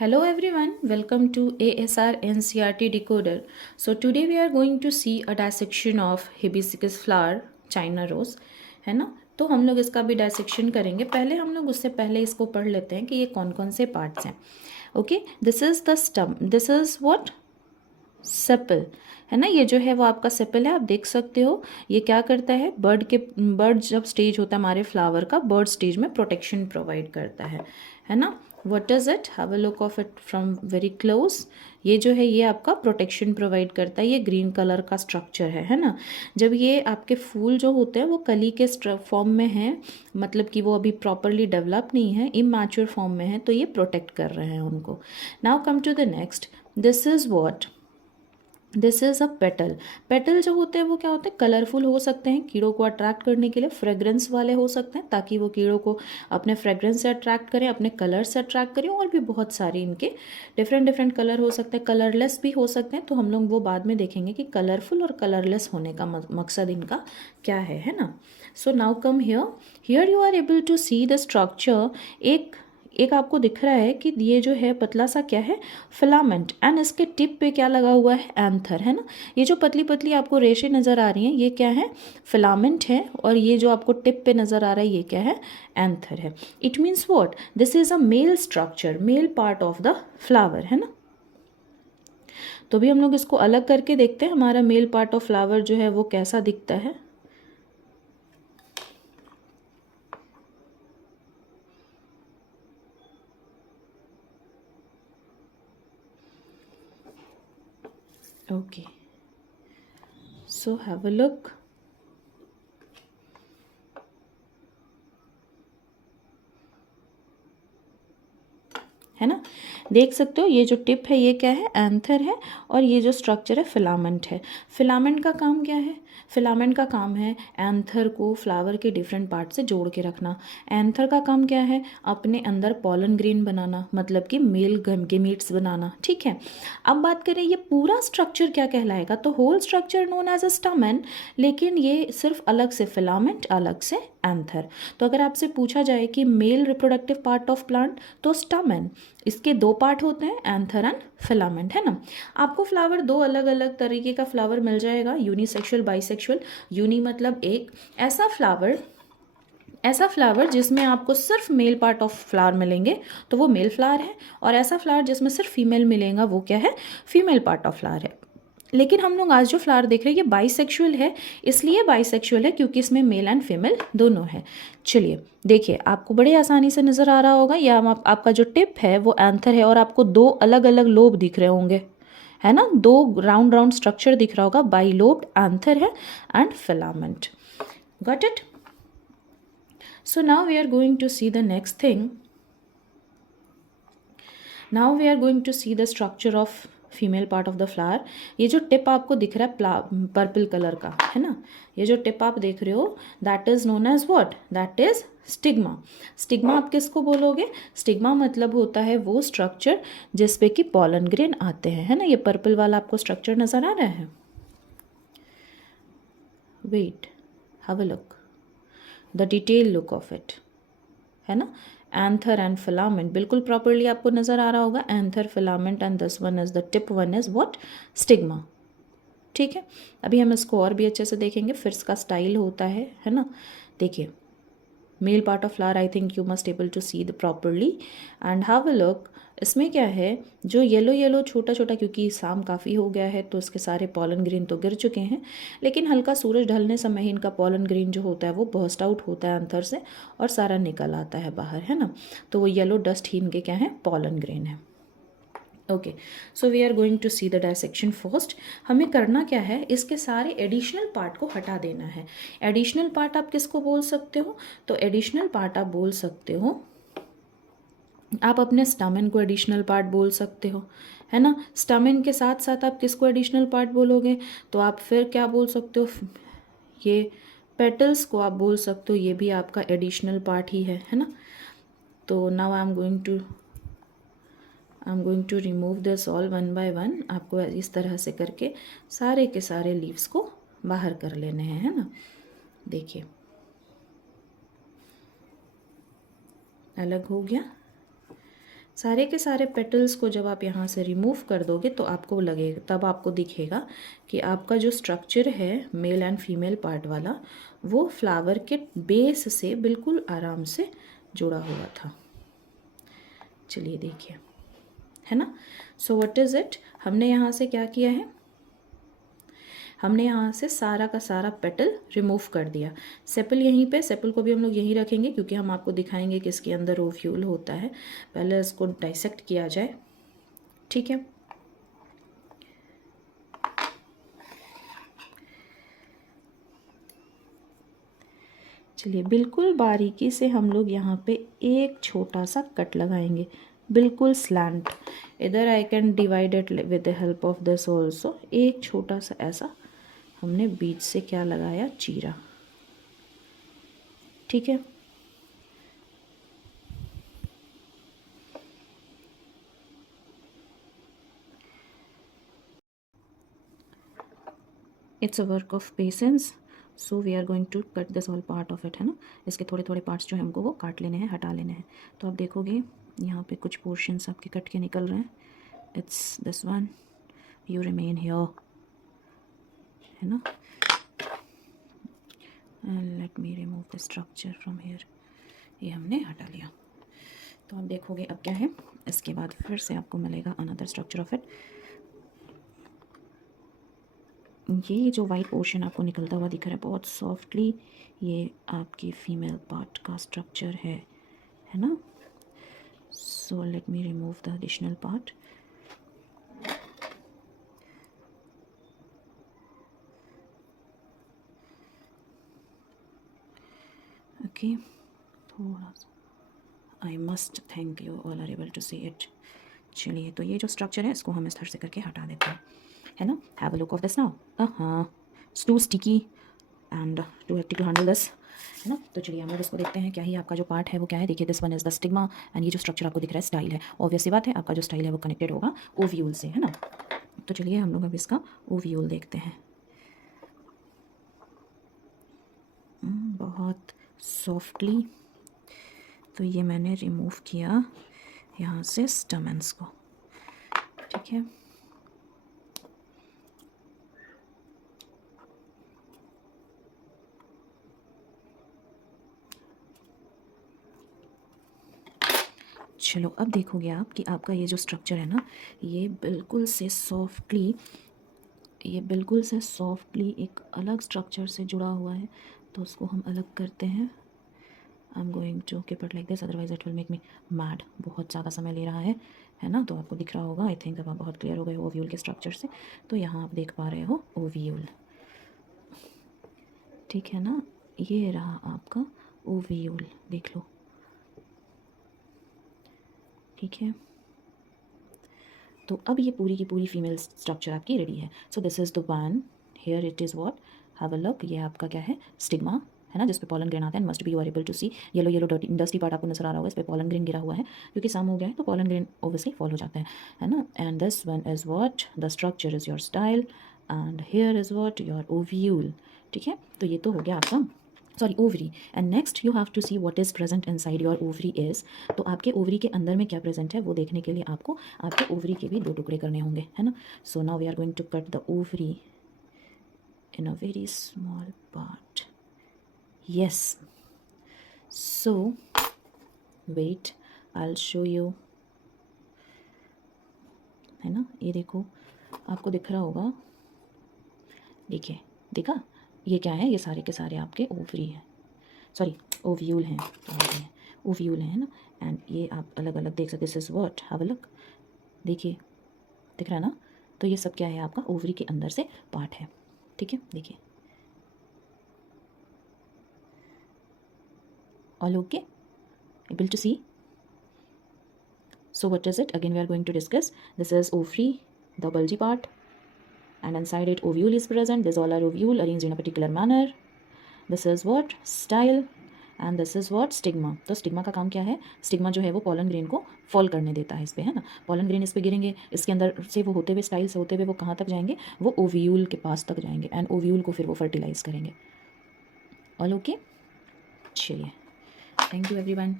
Hello everyone, welcome to ASR NCRT Decoder. So today we are going to see a dissection of hibiscus flower, China rose, है ना। तो हम लोग इसका भी डायसेक्शन करेंगे। पहले हम लोग उससे पहले इसको पढ़ लेते हैं कि ये कौन कौन से पार्ट्स हैं। Okay, this is the stem, this is what, sepal, है ना। ये जो है वो आपका सेपल है, आप देख सकते हो। ये क्या करता है, बर्ड जब स्टेज होता है हमारे फ्लावर का, बर्ड स्टेज में प्रोटेक्शन प्रोवाइड करता है ना। What does it, have a look of it from very close. ये जो है ये आपका प्रोटेक्शन प्रोवाइड करता है। ये ग्रीन कलर का स्ट्रक्चर है ना। जब ये आपके फूल जो होते हैं वो कली के फॉर्म में हैं, मतलब कि वो अभी प्रॉपरली डेवलप नहीं है, इमैच्योर फॉर्म में है, तो ये प्रोटेक्ट कर रहे हैं उनको। Now come to the next, this is what, this is a petal. Petal जो होते हैं वो क्या होते हैं, कलरफुल हो सकते हैं, कीड़ों को अट्रैक्ट करने के लिए, फ्रेग्रेंस वाले हो सकते हैं ताकि वो कीड़ों को अपने फ्रेग्रेंस से अट्रैक्ट करें, अपने कलर से अट्रैक्ट करें, और भी बहुत सारे इनके डिफरेंट डिफरेंट कलर हो सकते हैं। कलरलेस भी हो सकते हैं, तो हम लोग वो बाद में देखेंगे कि कलरफुल और कलरलेस होने का मकसद इनका क्या है ना। So now come here, here you are able to see the structure. एक एक आपको दिख रहा है कि ये जो है पतला सा क्या है, फिलामेंट, एंड इसके टिप पे क्या लगा हुआ है, एंथर, है ना। ये जो पतली पतली आपको रेशे नज़र आ रही हैं ये क्या है, फिलामेंट है, और ये जो आपको टिप पे नज़र आ रहा है ये क्या है, एंथर है। It means what, this is a male structure, male part of the flower, है ना। तो भी हम लोग इसको अलग करके देखते हैं, हमारा मेल पार्ट ऑफ फ्लावर जो है वो कैसा दिखता है। Okay, so have a look. है ना, देख सकते हो ये जो टिप है ये क्या है, एंथर है, और ये जो स्ट्रक्चर है फिलामेंट है। फिलामेंट का काम क्या है, फिलामेंट का काम है एंथर को फ्लावर के डिफरेंट पार्ट से जोड़ के रखना। एंथर का काम क्या है, अपने अंदर पॉलन ग्रेन बनाना, मतलब कि मेल गेमीट्स बनाना। ठीक है, अब बात करें ये पूरा स्ट्रक्चर क्या कहलाएगा, तो whole structure known as a stamen, लेकिन ये सिर्फ अलग से फिलामेंट, अलग से एंथर। तो अगर आपसे पूछा जाए कि male reproductive part of plant, तो स्टमन, इसके दो पार्ट होते हैं, एंथर एंड फिलामेंट, है ना। आपको फ्लावर दो अलग अलग तरीके का फ्लावर मिल जाएगा, यूनिसेक्सुअल, बाइसेक्सुअल। यूनी मतलब एक, ऐसा फ्लावर जिसमें आपको सिर्फ मेल पार्ट ऑफ फ्लावर मिलेंगे तो वो मेल फ्लावर है, और ऐसा फ्लावर जिसमें सिर्फ फीमेल मिलेगा वो क्या है, फीमेल पार्ट ऑफ फ्लावर है। लेकिन हम लोग आज जो फ्लावर देख रहे हैं ये बाइसेक्सुअल है, इसलिए बाइसेक्सुअल है क्योंकि इसमें मेल एंड फीमेल दोनों है। चलिए देखिए, आपको बड़े आसानी से नज़र आ रहा होगा, या आपका जो टिप है वो एंथर है, और आपको दो अलग अलग लोब दिख रहे होंगे, है ना, दो राउंड राउंड स्ट्रक्चर दिख रहा होगा, बाई लोब्ड एंथर है and filament. Got it. So now we are going to see the next thing. Now we are going to see the structure of female part of the flower. ये जो tip आपको दिख रहा है purple colour का, है ना, ये जो टिप आप देख रहे हो that is known as what, that is stigma. Stigma आप किसको बोलोगे, स्टिग्मा मतलब होता है वो स्ट्रक्चर जिसपे कि पॉलन ग्रेन आते हैं, है ना। ये पर्पल वाला आपको स्ट्रक्चर नजर आ रहा है, wait, have a look, the detail look of it, है ना। एंथर एंड फिलामेंट बिल्कुल प्रॉपरली आपको नज़र आ रहा होगा, anther, filament, and this one is the tip, one is what, stigma. ठीक है, अभी हम इसको और भी अच्छे से देखेंगे, फिर इसका स्टाइल होता है ना। देखिए, male part of flower, I think you must able to see the properly and have a look. इसमें क्या है, जो येलो येलो छोटा छोटा, क्योंकि शाम काफ़ी हो गया है तो इसके सारे पॉलन ग्रेन तो गिर चुके हैं, लेकिन हल्का सूरज ढलने समय ही इनका पॉलन ग्रेन जो होता है वो बर्स्ट आउट होता है अंदर से और सारा निकल आता है बाहर, है ना। तो वो येलो डस्ट ही इनके क्या है, पॉलन ग्रेन है। Okay, so we are going to see the dissection first. हमें करना क्या है, इसके सारे एडिशनल पार्ट को हटा देना है। एडिशनल पार्ट आप किसको बोल सकते हो, तो एडिशनल पार्ट आप बोल सकते हो, आप अपने स्टमन को एडिशनल पार्ट बोल सकते हो, है ना। स्टमन के साथ साथ आप किसको एडिशनल पार्ट बोलोगे, तो आप फिर क्या बोल सकते हो, ये पेटल्स को आप बोल सकते हो, ये भी आपका एडिशनल पार्ट ही है ना। तो now I am going to remove this all one by one. आपको इस तरह से करके सारे के सारे लीव्स को बाहर कर लेने हैं, है ना। देखिए, अलग हो गया, सारे के सारे पेटल्स को जब आप यहाँ से रिमूव कर दोगे तो आपको लगेगा, तब आपको दिखेगा कि आपका जो स्ट्रक्चर है मेल एंड फीमेल पार्ट वाला, वो फ्लावर के बेस से बिल्कुल आराम से जुड़ा हुआ था। चलिए देखिए, है ना। सो व्हाट इज़ इट, हमने यहाँ से क्या किया है, हमने यहाँ से सारा का सारा पेटल रिमूव कर दिया। सेपल यहीं पे, सेपल को भी हम लोग यहीं रखेंगे क्योंकि हम आपको दिखाएंगे कि इसके अंदर ओव्यूल होता है। पहले इसको डाइसेक्ट किया जाए, ठीक है। चलिए बिल्कुल बारीकी से हम लोग यहाँ पे एक छोटा सा कट लगाएंगे, बिल्कुल स्लैंट। इधर I can divide it with the help of this also. एक छोटा सा ऐसा हमने बीच से क्या लगाया, चीरा, ठीक है। It's a work of patience, so we are going to cut this all part of it, है ना। इसके थोड़े थोड़े पार्ट्स जो है हमको वो काट लेने हैं, हटा लेने हैं। तो आप देखोगे यहाँ पे कुछ पोर्शंस आपके कट के निकल रहे हैं। It's this one, you remain here, है ना। Late me remove the structure from here. ये हमने हटा लिया। तो आप देखोगे अब क्या है, इसके बाद फिर से आपको मिलेगा अनदर स्ट्रक्चर ऑफ इट। ये जो वाइट पोर्शन आपको निकलता हुआ दिख रहा है बहुत सॉफ्टली, ये आपकी फीमेल पार्ट का स्ट्रक्चर है ना। So let me remove the additional part. Okay, थोड़ा सा, I must thank you all are able to see it. चलिए, तो ये जो स्ट्रक्चर है इसको हम इस तरह से करके हटा देते हैं, है ना। Have a look of this now. हाँ, it's too sticky and too hectic to handle this, है ना। तो चलिए हम लोग इसको देखते हैं क्या ही आपका जो पार्ट है वो क्या है। देखिए, this one is the stigma and ये जो स्ट्रक्चर आपको दिख रहा है स्टाइल है। ऑब्वियस सी बात है, आपका जो स्टाइल है वो कनेक्टेड होगा ओव्यूल से, है ना। तो चलिए हम लोग अब इसका ओव्यूल देखते हैं। बहुत सॉफ्टली, तो ये मैंने रिमूव किया यहाँ से स्टमेंस को, ठीक है। चलो अब देखोगे आप कि आपका ये जो स्ट्रक्चर है ना, ये बिल्कुल से सॉफ्टली एक अलग स्ट्रक्चर से जुड़ा हुआ है। तो उसको हम अलग करते हैं। I am going to keep it like this, otherwise it will make me mad. बहुत ज़्यादा समय ले रहा है ना। तो आपको दिख रहा होगा, आई थिंक अब आप बहुत क्लियर हो गए ओव्यूल के स्ट्रक्चर से। तो यहाँ आप देख पा रहे हो ओव्यूल, ठीक है ना। ये रहा आपका ओव्यूल, देख लो, ठीक है। तो अब ये पूरी की पूरी फीमेल स्ट्रक्चर आपकी रेडी है। So this is the one, here it is what, have a look. ये आपका क्या है, स्टिग्मा, है ना, जिस पे पॉलन ग्रेन आता है। Must be you are able to see yellow yellow dusty part आपको नजर आ रहा होगा, इस पे पॉलन ग्रेन गिरा हुआ है क्योंकि शाम हो गया है तो पॉलन ग्रेन ऑब्वियसली फॉल हो जाता है ना। And this one is what, the structure is your style and here is what, your ovule, ठीक है। तो ये तो हो गया आपका, sorry, ovary. And next you have to see what is present inside your ovary is. तो आपके ओवरी के अंदर में क्या प्रेजेंट है वो देखने के लिए आपको आपके ओवरी के भी 2 टुकड़े करने होंगे, है ना। So now we are going to cut the ovary in a very small part. Yes, so wait, I'll show you, है ना। ये देखो, आपको दिख रहा होगा, देखिए, देखा, ये क्या है, ये सारे के सारे आपके ओवरी हैं, सॉरी ओव्यूल हैं, ओव्यूल हैं, है ना। एंड ये आप अलग अलग देख सकते, this is what, have a look, देखिए, दिख रहा है ना। तो ये सब क्या है, आपका ओवरी के अंदर से पार्ट है, ठीक है। देखिए, all okay, able to see? So what is it? Again we are going to discuss. This is ovary, the bulgy part, and inside it ovule is present. These all are ovule arranged in a particular manner. This is what, style, and this is what, stigma. तो stigma का काम क्या है, stigma जो है वो pollen grain को fall करने देता है इस पे, है ना। पॉलन ग्रेन इस पे गिरेंगे, इसके अंदर से वो होते हुए, स्टाइल से होते हुए वो कहाँ तक जाएंगे, वो ओव्यूल के पास तक जाएंगे एंड ओव्यूल को फिर वो फर्टिलाइज करेंगे। ऑल ओके, चलिए, थैंक यू एवरीवन।